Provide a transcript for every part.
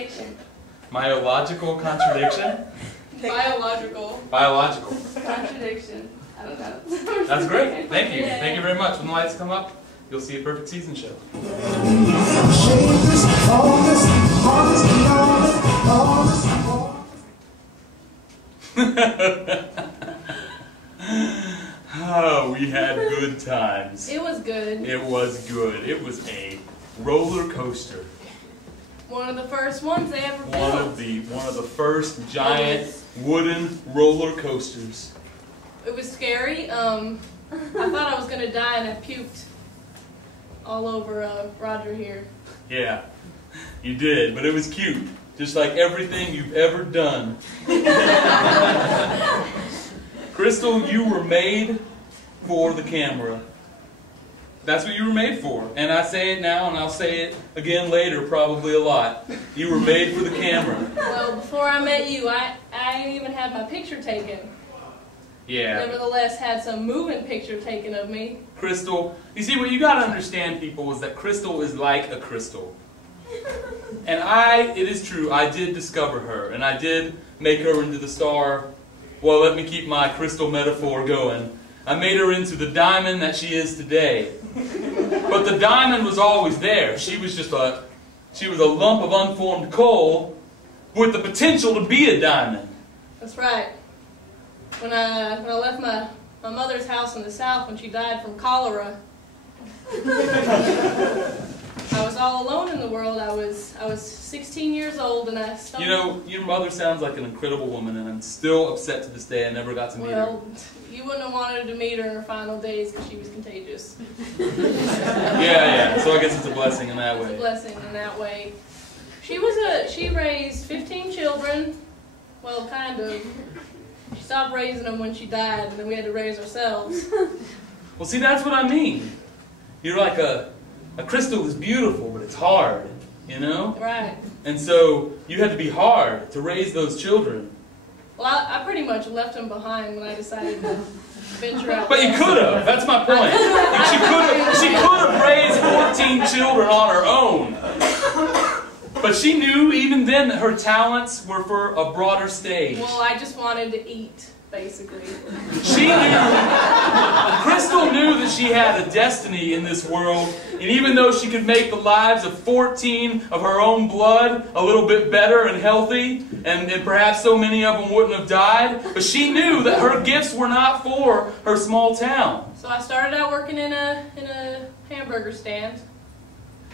Contradiction. Myological contradiction? Biological. Biological. Contradiction. I don't know. That's great. Thank you. Yeah. Thank you very much. When the lights come up, you'll see a perfect season show. Oh, we had good times. It was good. It was good. It was a roller coaster. One of the first ones they ever built. One of the first giant wooden roller coasters. It was scary. I thought I was gonna die, and I puked all over Roger here. Yeah, you did, but it was cute. Just like everything you've ever done. Crystal, you were made for the camera. That's what you were made for. And I say it now, and I'll say it again later, probably a lot. You were made for the camera. Well, before I met you, I ain't even had my picture taken. Yeah. Nevertheless, had some moving picture taken of me. Crystal, you see, what you got to understand, people, is that Crystal is like a crystal. And it is true, I did discover her, and I did make her into the star. Well, let me keep my crystal metaphor going. I made her into the diamond that she is today. But the diamond was always there. She was a lump of unformed coal with the potential to be a diamond. That's right. When I left my mother's house in the South when she died from cholera, I was all alone in the world. I was 16 years old, and I stumbled. You know, your mother sounds like an incredible woman, and I'm still upset to this day I never got to meet her. Well, you wouldn't have wanted to meet her in her final days because she was contagious. Yeah. So I guess it's a blessing in that way. It's a blessing in that way. She raised 15 children. Well, kind of. She stopped raising them when she died, and then we had to raise ourselves. Well, see, that's what I mean. You're like a crystal is beautiful, but it's hard, you know? Right. And so you had to be hard to raise those children. Well, I pretty much left them behind when I decided to venture out. But you could have. That's my point. She could have raised 14 children on her own. But she knew even then that her talents were for a broader stage. Well, I just wanted to eat, basically. She knew, Crystal knew that she had a destiny in this world, and even though she could make the lives of 14 of her own blood a little bit better and healthy, and perhaps so many of them wouldn't have died, but she knew that her gifts were not for her small town. So I started out working in a hamburger stand.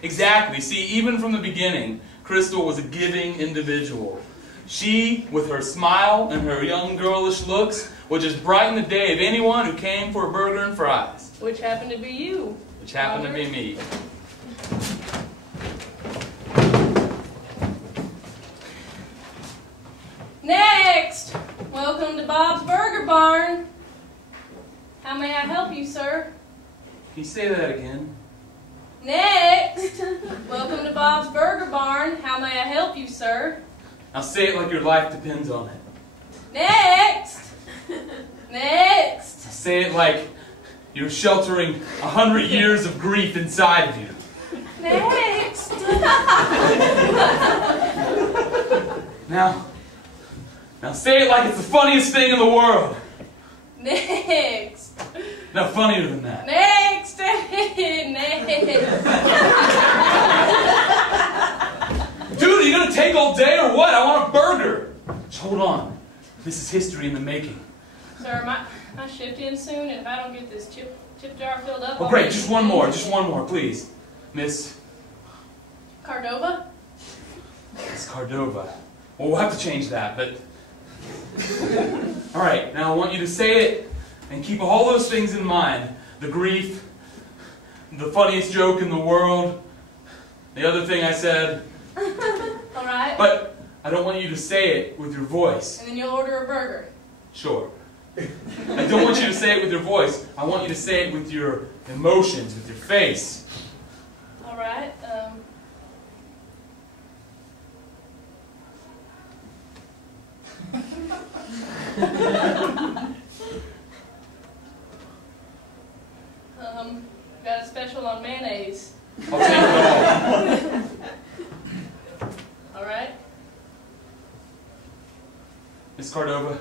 Exactly. See, even from the beginning, Crystal was a giving individual. She, with her smile and her young girlish looks, would just brighten the day of anyone who came for a burger and fries. Which happened to be you. Which happened to be me. Next! Welcome to Bob's Burger Barn. How may I help you, sir? Can you say that again? Next! Welcome to Bob's Burger Barn. How may I help you, sir? Now say it like your life depends on it. Next! Next! Say it like you're sheltering 100 years of grief inside of you. Next! Now say it like it's the funniest thing in the world. Next! No, funnier than that. Next! Next! Dude, are you going to take all day or what? I want a burger. Just hold on. This is history in the making. Sir, my shift ends soon, and if I don't get this chip jar filled up... Oh, great. Just one more, please. Miss Cordova? Miss Cordova. Well, we'll have to change that, but... All right, now I want you to say it and keep all those things in mind. The grief, the funniest joke in the world, the other thing I said. All right. But I don't want you to say it with your voice. And then you'll order a burger. Sure. I don't want you to say it with your voice. I want you to say it with your emotions, with your face. All right. Got a special on mayonnaise. I'll take it all. All right. Cordova?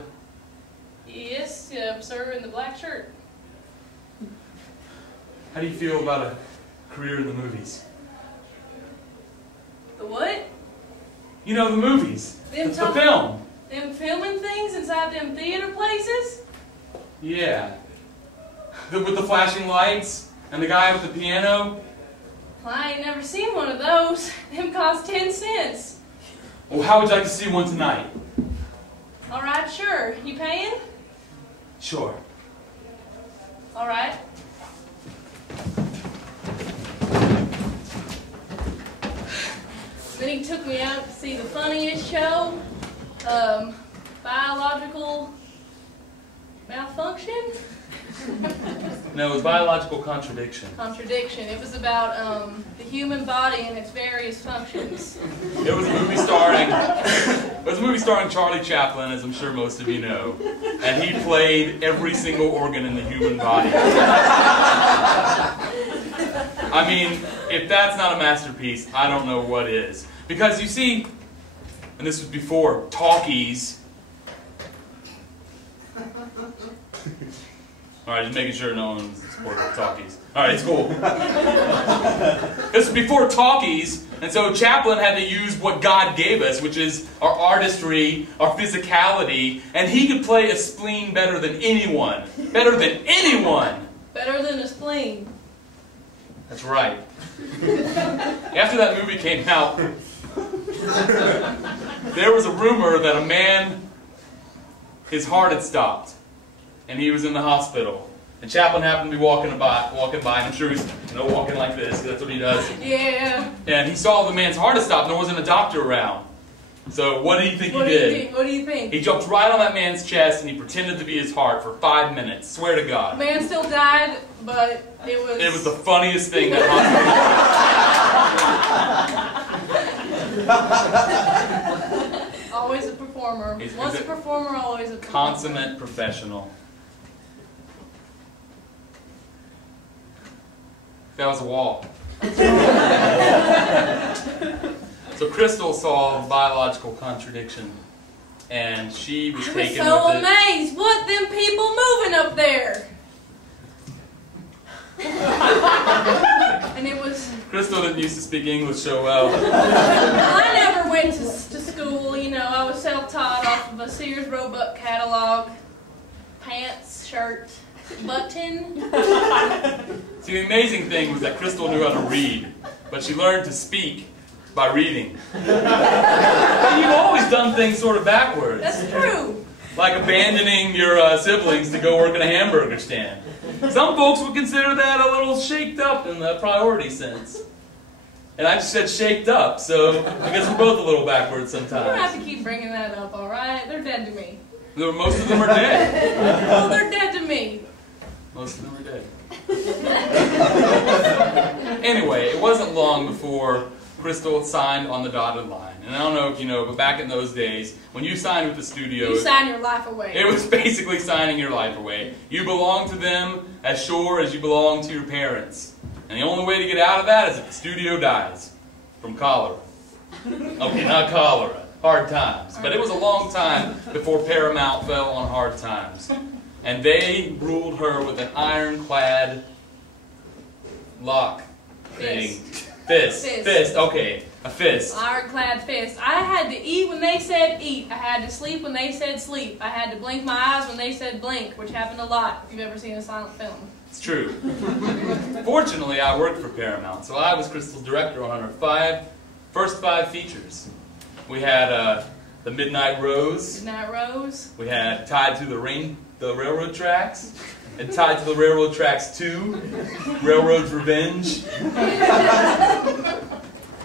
Yes, sir, in the black shirt. How do you feel about a career in the movies? The what? You know, the movies. The film. Them filming things inside them theater places? Yeah. With the flashing lights and the guy with the piano. Well, I ain't never seen one of those. Them cost 10 cents. Well, how would you like to see one tonight? All right, sure. You paying? Sure. All right. Then he took me out to see the funniest show, biological malfunction? No, it was biological contradiction. Contradiction. It was about the human body and its various functions. It was a movie starring Charlie Chaplin, as I'm sure most of you know, and he played every single organ in the human body. I mean, if that's not a masterpiece, I don't know what is. Because you see, and this was before talkies. Alright, just making sure no one's supporting talkies. Alright, it's cool. This was before talkies, and so Chaplin had to use what God gave us, which is our artistry, our physicality, and he could play a spleen better than anyone. Better than anyone! Better than a spleen. That's right. After that movie came out, there was a rumor that a man, his heart had stopped, and he was in the hospital. And Chaplin happened to be walking by, and I'm sure he's walking like this, 'cause that's what he does. Yeah. And he saw the man's heart had stopped, and there wasn't a doctor around. So what do you think he did? What do you think? He jumped right on that man's chest, and he pretended to be his heart for 5 minutes. Swear to God. The man still died, but it was... It was the funniest thing that happened. Always a performer. Once a performer, always a performer. Consummate professional. That was a wall. So Crystal saw biological contradiction, and she was taken with it. I was so amazed. What them people moving up there? And it was... Crystal didn't used to speak English so well. I never went to school, you know. I was self-taught off of a Sears Roebuck catalog. Pants, shirt, button. See, the amazing thing was that Crystal knew how to read, but she learned to speak by reading. But you've always done things sort of backwards. That's true. Like abandoning your siblings to go work in a hamburger stand. Some folks would consider that a little shaked up in the priority sense. And I just said shaked up, so I guess we're both a little backwards sometimes. You don't have to keep bringing that up, alright? They're dead to me. Most of them are dead. Well, they're dead to me. Most of them are dead. Anyway, it wasn't long before Crystal signed on the dotted line. And I don't know if you know, but back in those days, when you signed with the studio... You signed your life away. It was basically signing your life away. You belong to them as sure as you belong to your parents. And the only way to get out of that is if the studio dies. From cholera. Okay, not cholera. Hard times. But it was a long time before Paramount fell on hard times. And they ruled her with an ironclad lock thing. Fist. Okay. A fist. Ironclad fist. I had to eat when they said eat. I had to sleep when they said sleep. I had to blink my eyes when they said blink, which happened a lot if you've ever seen a silent film. It's true. Fortunately, I worked for Paramount, so I was Crystal's director on her first five features. We had The Midnight Rose. Midnight Rose. We had Tied to the Railroad Tracks. And Tied to the Railroad Tracks 2. Railroad's Revenge.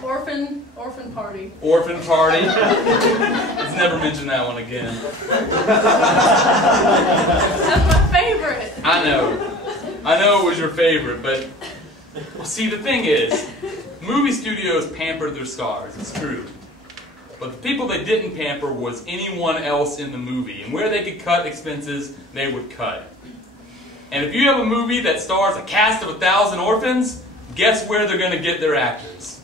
Orphan Party. Orphan Party. Let's never mention that one again. That's my favorite. I know it was your favorite, but well, see, the thing is, movie studios pampered their stars. It's true. But the people they didn't pamper was anyone else in the movie. And where they could cut expenses, they would cut. And if you have a movie that stars a cast of 1,000 orphans, guess where they're going to get their actors?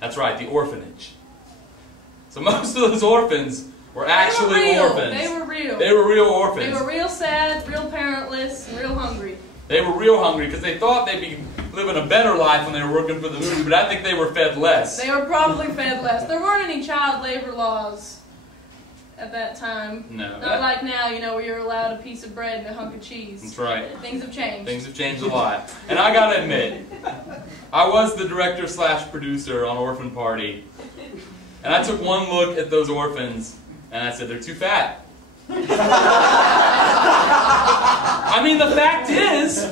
That's right, the orphanage. So most of those orphans were actually orphans. They were real. They were real orphans. They were real sad, real parentless, and real hungry. They were real hungry because they thought they'd be living a better life when they were working for the movie, but I think they were fed less. They were probably fed less. There weren't any child labor laws at that time. No. Not like now, you know, where you're allowed a piece of bread and a hunk of cheese. That's right. Things have changed. Things have changed a lot. And I gotta admit, I was the director/producer on Orphan Party. And I took one look at those orphans, and I said, they're too fat. I mean, the fact is,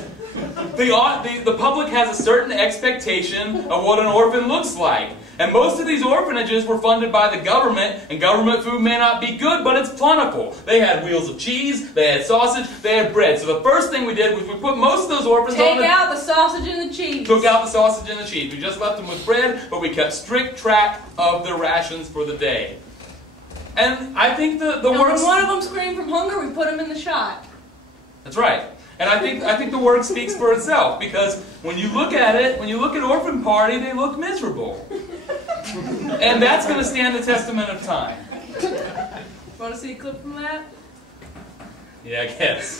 the public has a certain expectation of what an orphan looks like. And most of these orphanages were funded by the government, and government food may not be good, but it's plentiful. They had wheels of cheese, they had sausage, they had bread. So the first thing we did was we put most of those orphans on Take out the sausage and the cheese. Took out the sausage and the cheese. We just left them with bread, but we kept strict track of their rations for the day. And I think the work... When one of them screamed from hunger, we put him in the shot. That's right. And I think the work speaks for itself, because when you look at it, when you look at Orphan Party, they look miserable. And that's going to stand the testament of time. Want to see a clip from that? Yeah, I guess.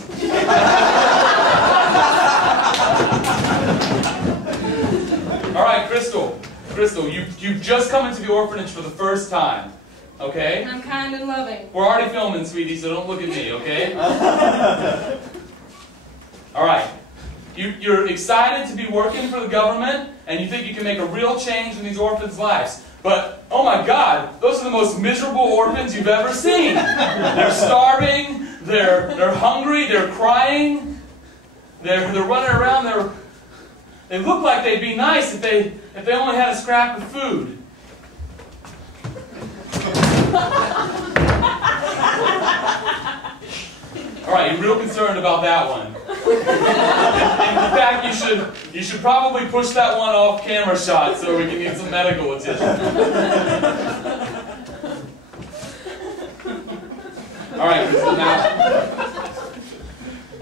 All right, Crystal. Crystal, you've just come into the orphanage for the first time. Okay? And I'm kind and loving. We're already filming, sweetie, so don't look at me, okay? All right. You're excited to be working for the government, and you think you can make a real change in these orphans' lives. But, oh my God, those are the most miserable orphans you've ever seen. They're starving, they're hungry, they're crying, they're running around, they look like they'd be nice if they only had a scrap of food. All right, you're real concerned about that one. In fact, you should probably push that one off camera shot so we can get some medical attention. All right, Crystal,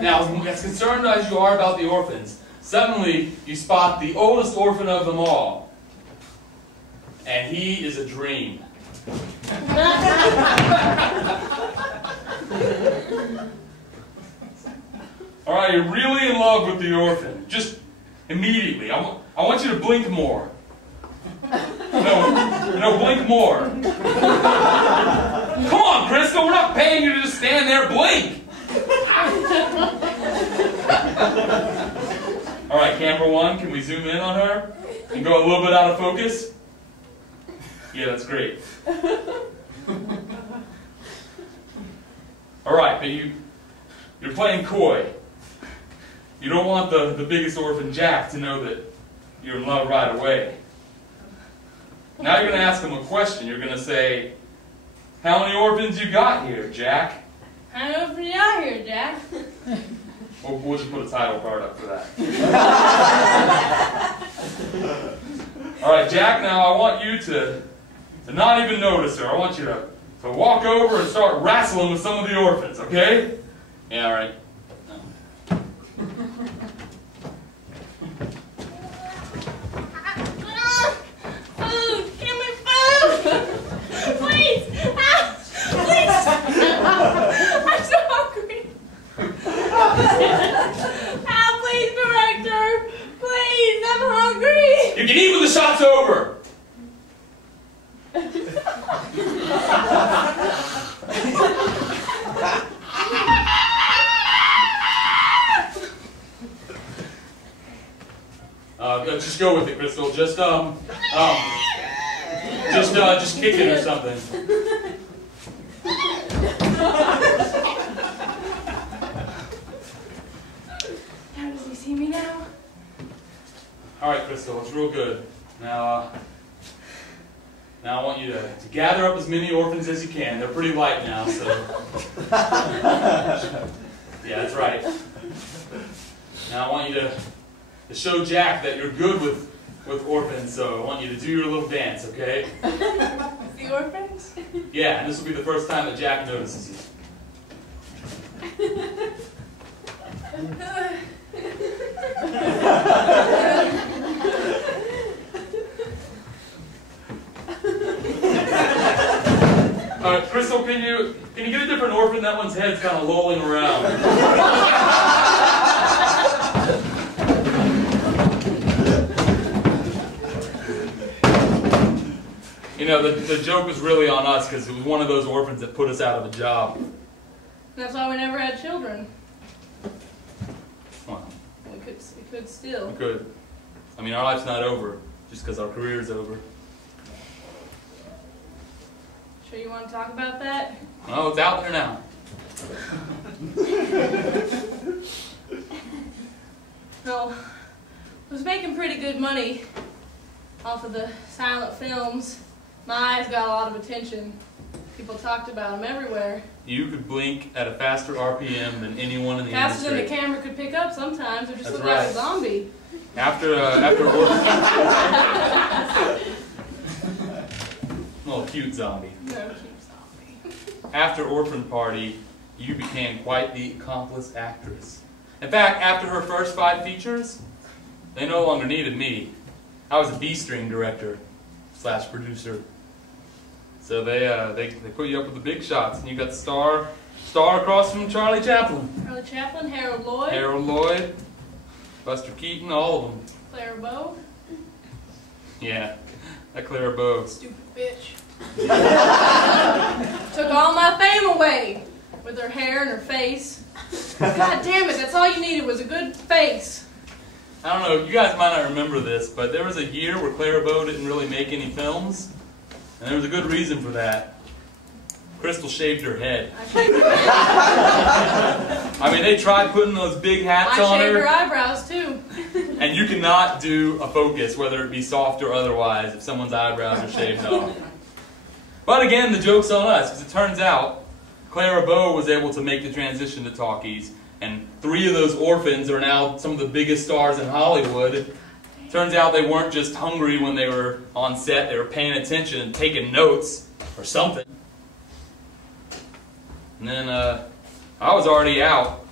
now, as concerned as you are about the orphans, suddenly you spot the oldest orphan of them all. And he is a dream. All right, you're really in love with the orphan. Just immediately. I want you to blink more. No, blink more. Come on, Crystal, we're not paying you to just stand there. Blink. All right, camera one, can we zoom in on her and go a little bit out of focus? Yeah, that's great. All right, but you're playing coy. You don't want the biggest orphan, Jack, to know that you're in love right away. Now you're going to ask him a question. You're going to say, how many orphans you got here, Jack? How many orphans you got here, Jack? We'll just put a title card up for that. All right, Jack, now I want you to not even notice her. I want you to walk over and start wrestling with some of the orphans, okay? Yeah, all right. Food! Give me food! Please! Please! I'm so hungry! Please, director! Please, I'm hungry! You can eat when the shot's over! Just go with it, Crystal. Just kick it or something. How does he see me now? All right, Crystal, it's real good. Now I want you to gather up as many orphans as you can. They're pretty light now, so. Yeah, that's right. Now I want you to show Jack that you're good with orphans, so I want you to do your little dance, okay? The orphans? Yeah, and this will be the first time that Jack notices you. Crystal, can you get a different orphan? That one's head's kind of lolling around. You know, the joke was really on us because it was one of those orphans that put us out of a job. That's why we never had children. Well, We could still. we could. I mean, our life's not over just because our career's over. Sure you want to talk about that? Oh, it's out there now. Well, I was making pretty good money off of the silent films. My eyes got a lot of attention. People talked about them everywhere. You could blink at a faster RPM than anyone in the Faster industry. than the camera could pick up sometimes, or just That's look like a right. zombie. After little cute zombie. No, cute zombie. After Orphan Party, you became quite the accomplished actress. In fact, after her first 5 features, they no longer needed me. I was a B-string director / producer. So they put you up with the big shots, and you got the star across from Charlie Chaplin. Charlie Chaplin, Harold Lloyd, Harold Lloyd, Buster Keaton, all of them. Clara Bow. Yeah, that Clara Bow. Stupid bitch. Took all my fame away with her hair and her face. God damn it, that's all you needed was a good face. I don't know, you guys might not remember this, but there was a year where Clara Bow didn't really make any films, and there was a good reason for that. Crystal shaved her head. I shaved her head. I mean, they tried putting those big hats on I shaved her her, eyebrows too. and you cannot do a focus, whether it be soft or otherwise, if someone's eyebrows are shaved off. But again, the joke's on us, because it turns out Clara Bow was able to make the transition to talkies, and 3 of those orphans are now some of the biggest stars in Hollywood. Turns out they weren't just hungry when they were on set, they were paying attention and taking notes, or something. And then I was already out,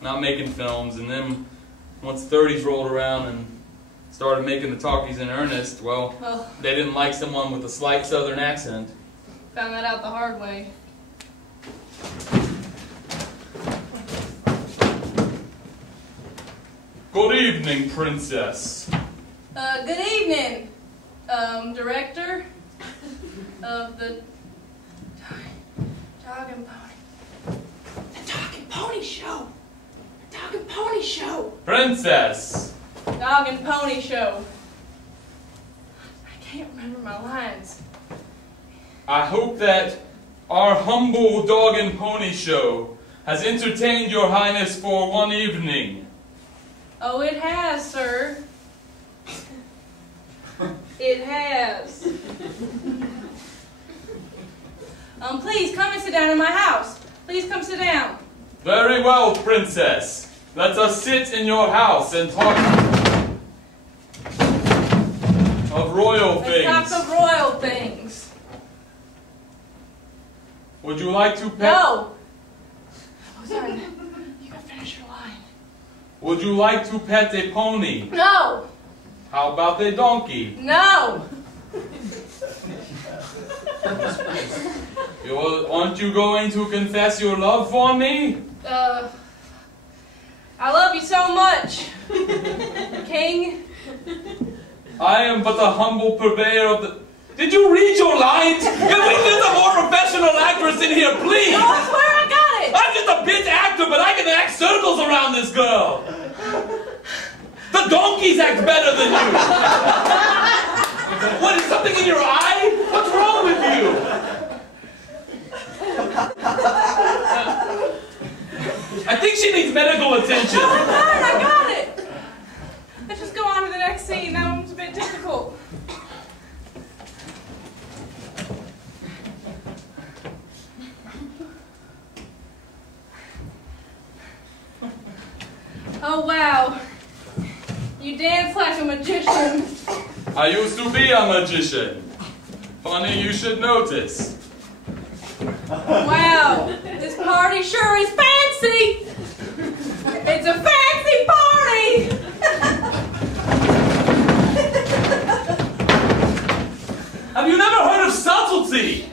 not making films, and then once the 30s rolled around and started making the talkies in earnest, well, they didn't like someone with a slight southern accent. Found that out the hard way. Good evening, princess. Good evening, director of the Dog and Pony. The Dog and Pony Show. The Dog and Pony Show. Princess. Dog and Pony Show. I can't remember my lines. I hope that our humble Dog and Pony Show has entertained your highness for one evening. Oh, it has, sir. It has. Please come and sit down in my house. Please come sit down. Very well, princess. Let us sit in your house and talk of royal things. Let's talk of royal things. Would you like to pet? No. Oh, sorry. You gotta finish your line. Would you like to pet a pony? No. How about a donkey? No. Aren't you going to confess your love for me? I love you so much, King. I am but a humble purveyor of the... Did you read your lines? Can we get a more professional actress in here, please? No, I swear I got it. I'm just a bit actor, but I can act circles around this girl. The donkeys act better than you. What, is something in your eye? What's wrong with you? I think she needs medical attention. No, I'm fine. I got it. Let's just go on to the next scene. That one's a bit difficult. Oh, wow. You dance like a magician. I used to be a magician. Funny you should notice. Wow, this party sure is fancy. It's a fancy party. Have you never heard of subtlety?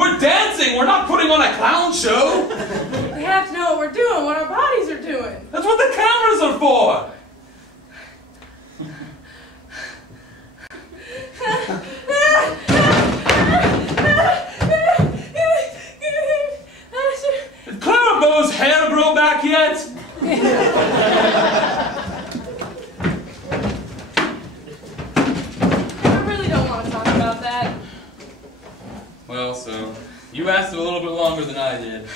We're dancing! We're not putting on a clown show! We have to know what we're doing, what our bodies are doing. That's what the cameras are for! Did Clarabelle's hair grow back yet? I really don't want to talk about that. Well, so, you asked a little bit longer than I did.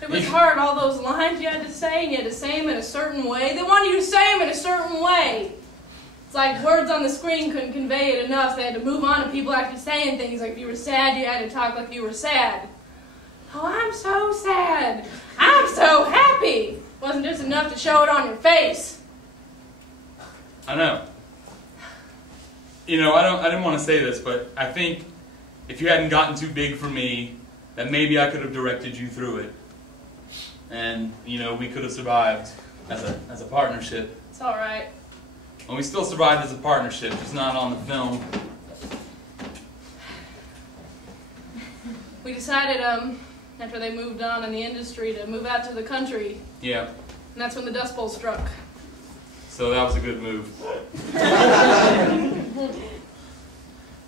It was hard, all those lines you had to say, and you had to say them in a certain way. They wanted you to say them in a certain way. It's like words on the screen couldn't convey it enough. They had to move on to people actually saying things. Like if you were sad, you had to talk like you were sad. Oh, I'm so sad. I'm so happy. It wasn't just enough to show it on your face. I know. You know, I didn't want to say this, but I think if you hadn't gotten too big for me, that maybe I could have directed you through it. And, you know, we could have survived as a partnership. It's all right. And we still survived as a partnership, just not on the film. We decided, after they moved on in the industry, to move out to the country. Yeah. And that's when the Dust Bowl struck. So that was a good move.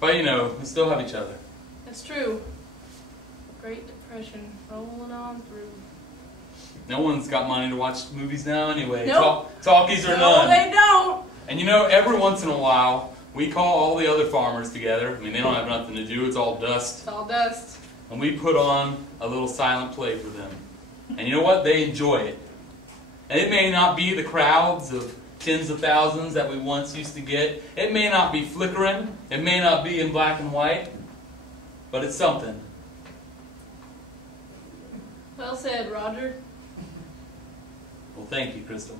But, you know, we still have each other. That's true. Great Depression rolling on through. No one's got money to watch movies now anyway. Nope. Talkies or No, none. they don't. And you know, every once in a while, we call all the other farmers together. I mean, they don't have nothing to do. It's all dust. It's all dust. And we put on a little silent play for them. And you know what? They enjoy it. And it may not be the crowds of tens of thousands that we once used to get. It may not be flickering. It may not be in black and white. But it's something. Well said, Roger. Well, thank you, Crystal.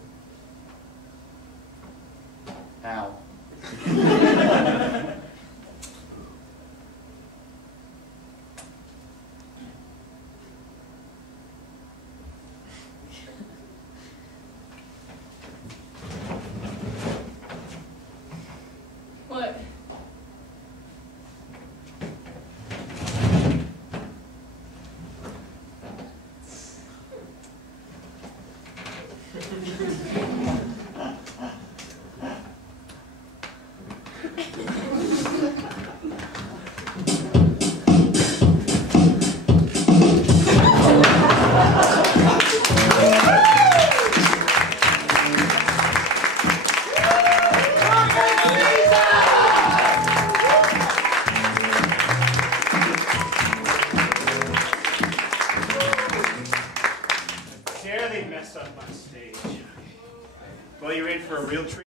Ow. What? They messed up my stage. Well, you're in for a real treat.